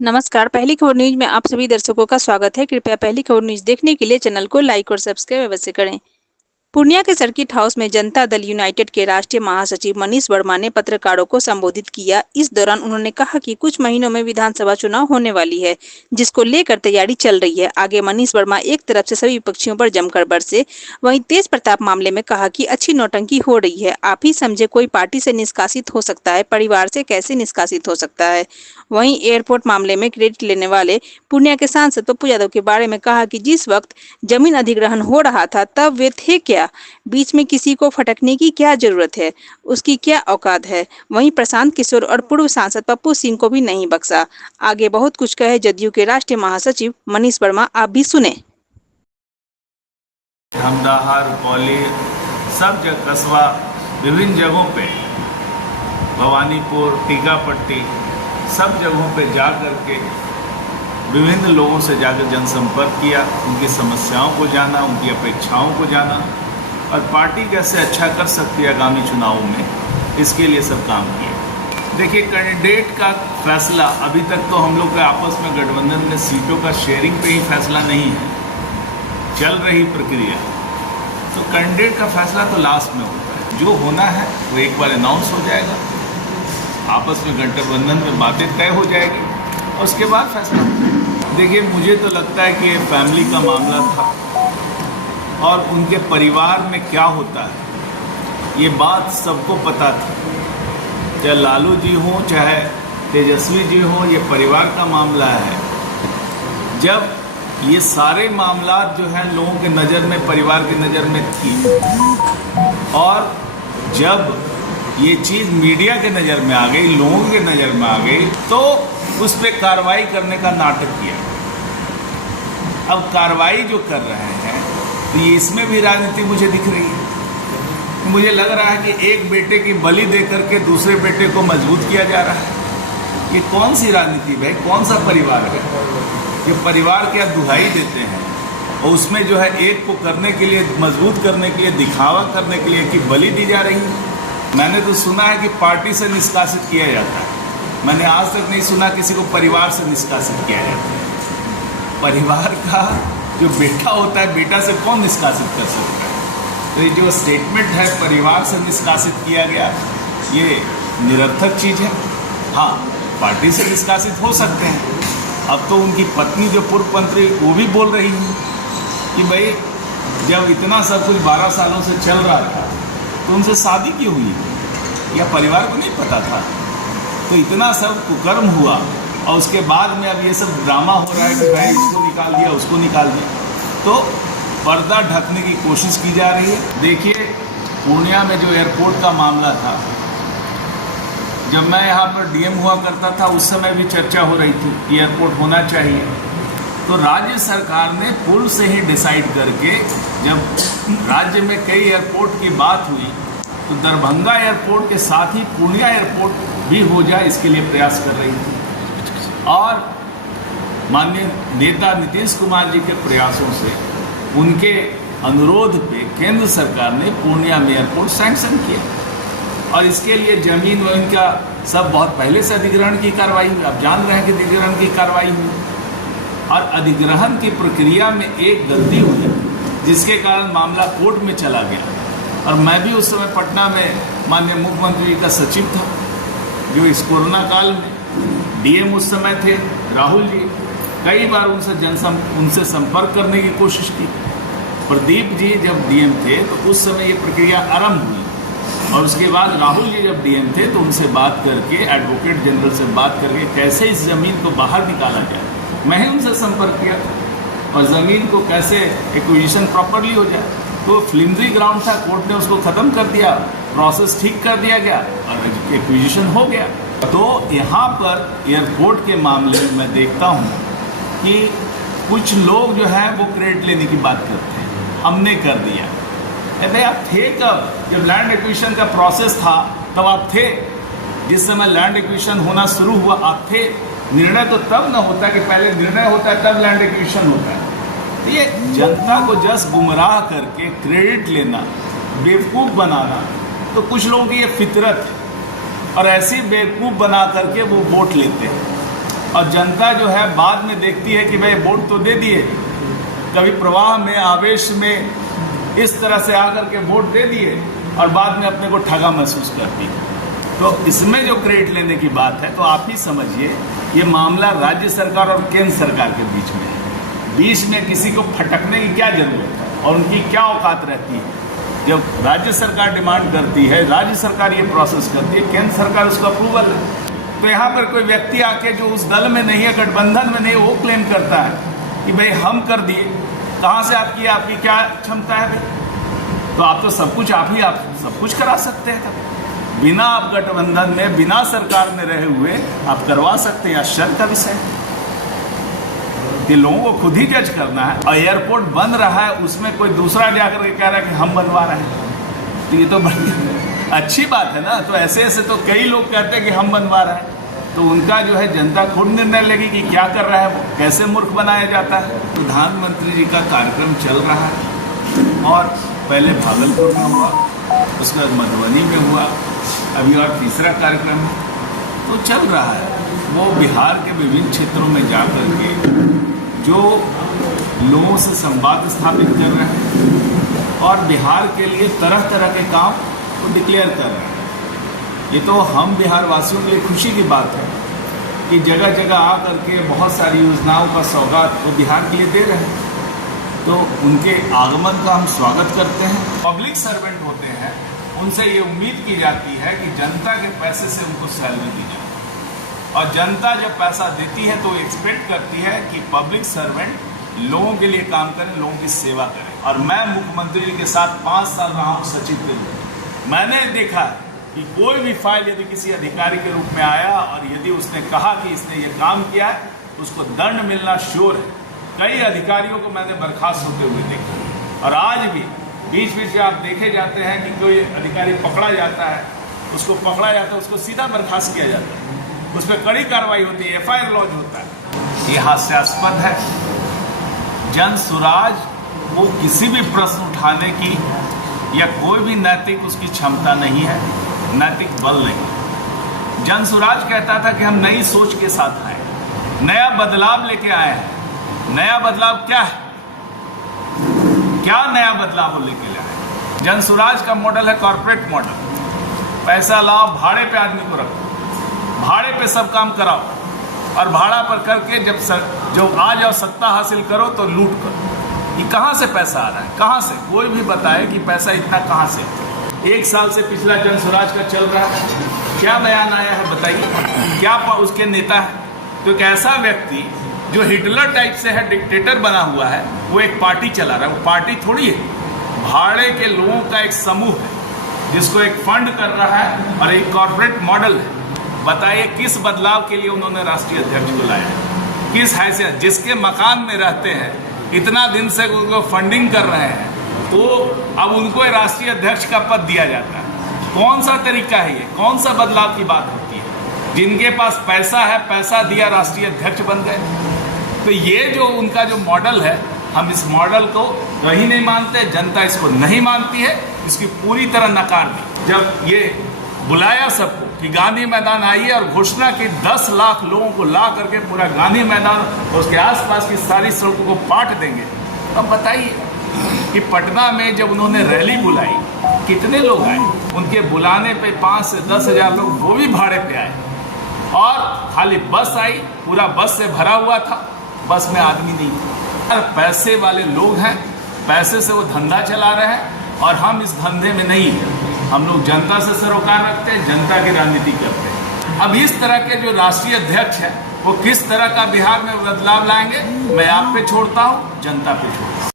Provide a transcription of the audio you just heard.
नमस्कार। पहली खबर न्यूज में आप सभी दर्शकों का स्वागत है। कृपया पहली खबर न्यूज देखने के लिए चैनल को लाइक और सब्सक्राइब अवश्य करें। पूर्णिया के सर्किट हाउस में जनता दल यूनाइटेड के राष्ट्रीय महासचिव मनीष वर्मा ने पत्रकारों को संबोधित किया। इस दौरान उन्होंने कहा कि कुछ महीनों में विधानसभा चुनाव होने वाली है, जिसको लेकर तैयारी चल रही है। आगे मनीष वर्मा एक तरफ से सभी विपक्षियों पर जमकर बरसे, वहीं तेज प्रताप मामले में कहा कि अच्छी नौटंकी हो रही है। आप ही समझे, कोई पार्टी से निष्कासित हो सकता है, परिवार से कैसे निष्कासित हो सकता है। वहीं एयरपोर्ट मामले में क्रेडिट लेने वाले पूर्णिया के सांसद पप्पू यादव के बारे में कहा कि जिस वक्त जमीन अधिग्रहण हो रहा था तब वे थे क्या, बीच में किसी को फटकने की क्या जरूरत है, उसकी क्या औकात है। वहीं प्रशांत किशोर और पूर्व सांसद पप्पू सिंह को भी नहीं बख्शा। आगे बहुत कुछ कहे जदयू के राष्ट्रीय महासचिव मनीष वर्मा, आप भी सुने। हमदाहा, रुपौली, सब जगह कस्बा, विभिन्न जगहों पे, भवानीपुर, टीकापट्टी, सब जगहों पे जा कर के विभिन्न लोगों से जाकर जनसंपर्क किया, उनकी समस्याओं को जाना, उनकी अपेक्षाओं को जाना और पार्टी कैसे अच्छा कर सकती है आगामी चुनावों में, इसके लिए सब काम किए। देखिए, कैंडिडेट का फैसला अभी तक तो हम लोग के आपस में गठबंधन में सीटों का शेयरिंग पे ही फैसला नहीं है, चल रही प्रक्रिया। तो कैंडिडेट का फैसला तो लास्ट में होता है, जो होना है वो एक बार अनाउंस हो जाएगा, आपस में गठबंधन में बातें तय हो जाएगी और उसके बाद फैसला होगा। देखिए, मुझे तो लगता है कि ये फैमिली का मामला था और उनके परिवार में क्या होता है ये बात सबको पता थी। चाहे लालू जी हों, चाहे तेजस्वी जी हों, ये परिवार का मामला है। जब ये सारे मामला जो है लोगों के नज़र में, परिवार की नज़र में थी और जब ये चीज़ मीडिया के नज़र में आ गई, लोगों के नज़र में आ गई, तो उस पर कार्रवाई करने का नाटक किया। अब कार्रवाई जो कर रहे हैं तो ये इसमें भी राजनीति मुझे दिख रही है। मुझे लग रहा है कि एक बेटे की बलि दे करके दूसरे बेटे को मजबूत किया जा रहा है। ये कौन सी राजनीति है? कौन सा परिवार है? ये परिवार क्या दुहाई देते हैं और उसमें जो है एक को करने के लिए, मजबूत करने के लिए, दिखावा करने के लिए कि बलि दी जा रही है। मैंने तो सुना है कि पार्टी से निष्कासित किया जाता है, मैंने आज तक नहीं सुना किसी को परिवार से निष्कासित किया जाता है। परिवार का जो बेटा होता है, बेटा से कौन निष्कासित कर सकता है? तो ये जो स्टेटमेंट है परिवार से निष्कासित किया गया, ये निरर्थक चीज़ है। हाँ, पार्टी से निष्कासित हो सकते हैं। अब तो उनकी पत्नी जो पूर्व मंत्री, वो भी बोल रही है कि भाई जब इतना सब कुछ 12 सालों से चल रहा था तो उनसे शादी क्यों हुई, या परिवार को नहीं पता था? तो इतना सब कुकर्म हुआ और उसके बाद में अब ये सब ड्रामा हो रहा है कि भाई इसको निकाल दिया, उसको निकाल दिया, तो पर्दा ढकने की कोशिश की जा रही है। देखिए, पूर्णिया में जो एयरपोर्ट का मामला था, जब मैं यहाँ पर डीएम हुआ करता था उस समय भी चर्चा हो रही थी कि एयरपोर्ट होना चाहिए। तो राज्य सरकार ने पूर्व से ही डिसाइड करके, जब राज्य में कई एयरपोर्ट की बात हुई तो दरभंगा एयरपोर्ट के साथ ही पूर्णिया एयरपोर्ट भी हो जाए, इसके लिए प्रयास कर रही थी। और माननीय नेता नीतीश कुमार जी के प्रयासों से, उनके अनुरोध पे केंद्र सरकार ने पूर्णिया में एयरपोर्ट सैंक्शन किया और इसके लिए जमीन व इनका सब बहुत पहले से अधिग्रहण की कार्रवाई हुई। आप जान रहे हैं कि अधिग्रहण की कार्रवाई हुई और अधिग्रहण की प्रक्रिया में एक गलती हुई जिसके कारण मामला कोर्ट में चला गया। और मैं भी उस समय पटना में माननीय मुख्यमंत्री जी का सचिव था, जो इस कोरोना काल में डीएम उस समय थे राहुल जी। कई बार उनसे संपर्क करने की कोशिश की। प्रदीप जी जब डीएम थे तो उस समय ये प्रक्रिया आरंभ हुई और उसके बाद राहुल जी जब डीएम थे तो उनसे बात करके, एडवोकेट जनरल से बात करके कैसे इस ज़मीन को बाहर निकाला जाए, मैं ही उनसे संपर्क किया और ज़मीन को कैसे एक्विजिशन प्रॉपरली हो जाए। तो फ्लिमजी ग्राउंड था, कोर्ट ने उसको ख़त्म कर दिया, प्रोसेस ठीक कर दिया गया और एक्विजिशन हो गया। तो यहाँ पर एयरपोर्ट के मामले में मैं देखता हूँ कि कुछ लोग जो हैं वो क्रेडिट लेने की बात करते हैं, हमने कर दिया। अरे आप थे कब? जब लैंड एक्विजिशन का प्रोसेस था तब आप थे। जिस समय लैंड एक्विजिशन होना शुरू हुआ आप थे। निर्णय तो तब न होता कि पहले निर्णय होता है तब लैंड एक्विजिशन होता है। तो ये जनता को जस्ट गुमराह करके क्रेडिट लेना, बेवकूफ़ बनाना, तो कुछ लोगों की ये फितरत है और ऐसी बेवकूफ़ बना करके वो वोट लेते हैं। और जनता जो है बाद में देखती है कि भाई वोट तो दे दिए, कभी प्रवाह में आवेश में इस तरह से आकर के वोट दे दिए और बाद में अपने को ठगा महसूस करती है। तो इसमें जो क्रेडिट लेने की बात है, तो आप ही समझिए ये मामला राज्य सरकार और केंद्र सरकार के बीच में है। बीच में किसी को फटकने की क्या जरूरत है और उनकी क्या औकात रहती है। जब राज्य सरकार डिमांड करती है, राज्य सरकार ये प्रोसेस करती है, केंद्र सरकार उसका अप्रूवल है। तो यहाँ पर कोई व्यक्ति आके जो उस दल में नहीं है, गठबंधन में नहीं, वो क्लेम करता है कि भाई हम कर दिए। कहाँ से आपकी क्या क्षमता है भाई? तो आप तो सब कुछ करा सकते हैं। तब बिना आप गठबंधन में, बिना सरकार में रहे हुए आप करवा सकते हैं। आश्चर्य का विषय है। ये लोगों को खुद ही जज करना है। और एयरपोर्ट बन रहा है, उसमें कोई दूसरा जाकर के कह रहा है कि हम बनवा रहे हैं, तो ये तो बड़ी अच्छी बात है ना। तो ऐसे तो कई लोग कहते हैं कि हम बनवा रहे हैं, तो उनका जो है जनता खुद निर्णय लेगी कि क्या कर रहा है वो, कैसे मूर्ख बनाया जाता है। प्रधानमंत्री जी का कार्यक्रम चल रहा है और पहले भागलपुर में हुआ, उसके बाद मधुबनी में हुआ, अभी और तीसरा कार्यक्रम है तो चल रहा है। वो बिहार के विभिन्न क्षेत्रों में जा कर के जो लोगों से संवाद स्थापित कर रहे हैं और बिहार के लिए तरह तरह के काम वो डिक्लेयर कर रहे हैं। ये तो हम बिहार वासियों के लिए खुशी की बात है कि जगह जगह आ करके बहुत सारी योजनाओं का सौगात वो बिहार के लिए दे रहे हैं। तो उनके आगमन का हम स्वागत करते हैं। पब्लिक सर्वेंट होते हैं, उनसे ये उम्मीद की जाती है कि जनता के पैसे से उनको सैलरी दी जाए और जनता जब पैसा देती है तो एक्सपेक्ट करती है कि पब्लिक सर्वेंट लोगों के लिए काम करें, लोगों की सेवा करें। और मैं मुख्यमंत्री जी के साथ 5 साल रहा हूँ सचिव। मैंने देखा कि कोई भी फाइल यदि किसी अधिकारी के रूप में आया और यदि उसने कहा कि इसने ये काम किया है, उसको दंड मिलना श्योर है। कई अधिकारियों को मैंने बर्खास्त होते हुए देखा और आज भी बीच बीच में आप देखे जाते हैं कि कोई अधिकारी पकड़ा जाता है, उसको पकड़ा जाता है, उसको सीधा बर्खास्त किया जाता है, उस पर कड़ी कार्रवाई होती है, FIR लॉन्च होता है। ये हास्यास्पद है। जन सुराज वो किसी भी प्रश्न उठाने की या कोई भी नैतिक उसकी क्षमता नहीं है, नैतिक बल नहीं। जन सुराज कहता था कि हम नई सोच के साथ आए, नया बदलाव लेके आए हैं। नया बदलाव क्या है? क्या नया बदलाव लेके आए? जन सुराज का मॉडल है कॉर्पोरेट मॉडल। पैसा लाओ, भाड़े पे आदमी को रखो, भाड़े पे सब काम कराओ और भाड़ा पर करके जब आ जाओ सत्ता हासिल करो तो लूट करो। ये कहाँ से पैसा आ रहा है? कहाँ से? कोई भी बताए कि पैसा इतना कहाँ से? 1 साल से पिछला जन स्वराज का चल रहा है, क्या बयान आया है बताइए? क्या उसके नेता है? तो एक ऐसा व्यक्ति जो हिटलर टाइप से है, डिक्टेटर बना हुआ है, वो एक पार्टी चला रहा है। वो पार्टी थोड़ी है, भाड़े के लोगों का एक समूह है जिसको एक फंड कर रहा है और एक कॉर्पोरेट मॉडल है। बताइए किस बदलाव के लिए उन्होंने राष्ट्रीय अध्यक्ष को लाया है? किस हैसियत? जिसके मकान में रहते हैं, इतना दिन से उनको फंडिंग कर रहे हैं, तो अब उनको राष्ट्रीय अध्यक्ष का पद दिया जाता है। कौन सा तरीका है ये? कौन सा बदलाव की बात होती है? जिनके पास पैसा है, पैसा दिया, राष्ट्रीय अध्यक्ष बन गए। तो ये जो उनका जो मॉडल है, हम इस मॉडल को कहीं नहीं मानते, जनता इसको नहीं मानती है, इसकी पूरी तरह नकार दी। जब ये बुलाया सबको कि गांधी मैदान आइए और घोषणा की 10 लाख लोगों को ला करके पूरा गांधी मैदान और उसके आसपास की सारी सड़कों को पाट देंगे, अब बताइए कि पटना में जब उन्होंने रैली बुलाई कितने लोग आए? उनके बुलाने पे 5 से 10 हज़ार लोग, वो भी भाड़े पे आए और खाली बस आई, पूरा बस से भरा हुआ था, बस में आदमी नहीं था। पैसे वाले लोग हैं, पैसे से वो धंधा चला रहे हैं और हम इस धंधे में नहीं हैं। हम लोग जनता से सरोकार रखते हैं, जनता की राजनीति करते हैं। अब इस तरह के जो राष्ट्रीय अध्यक्ष है वो किस तरह का बिहार में बदलाव लाएंगे, मैं आप पे छोड़ता हूँ, जनता पे छोड़ता हूँ।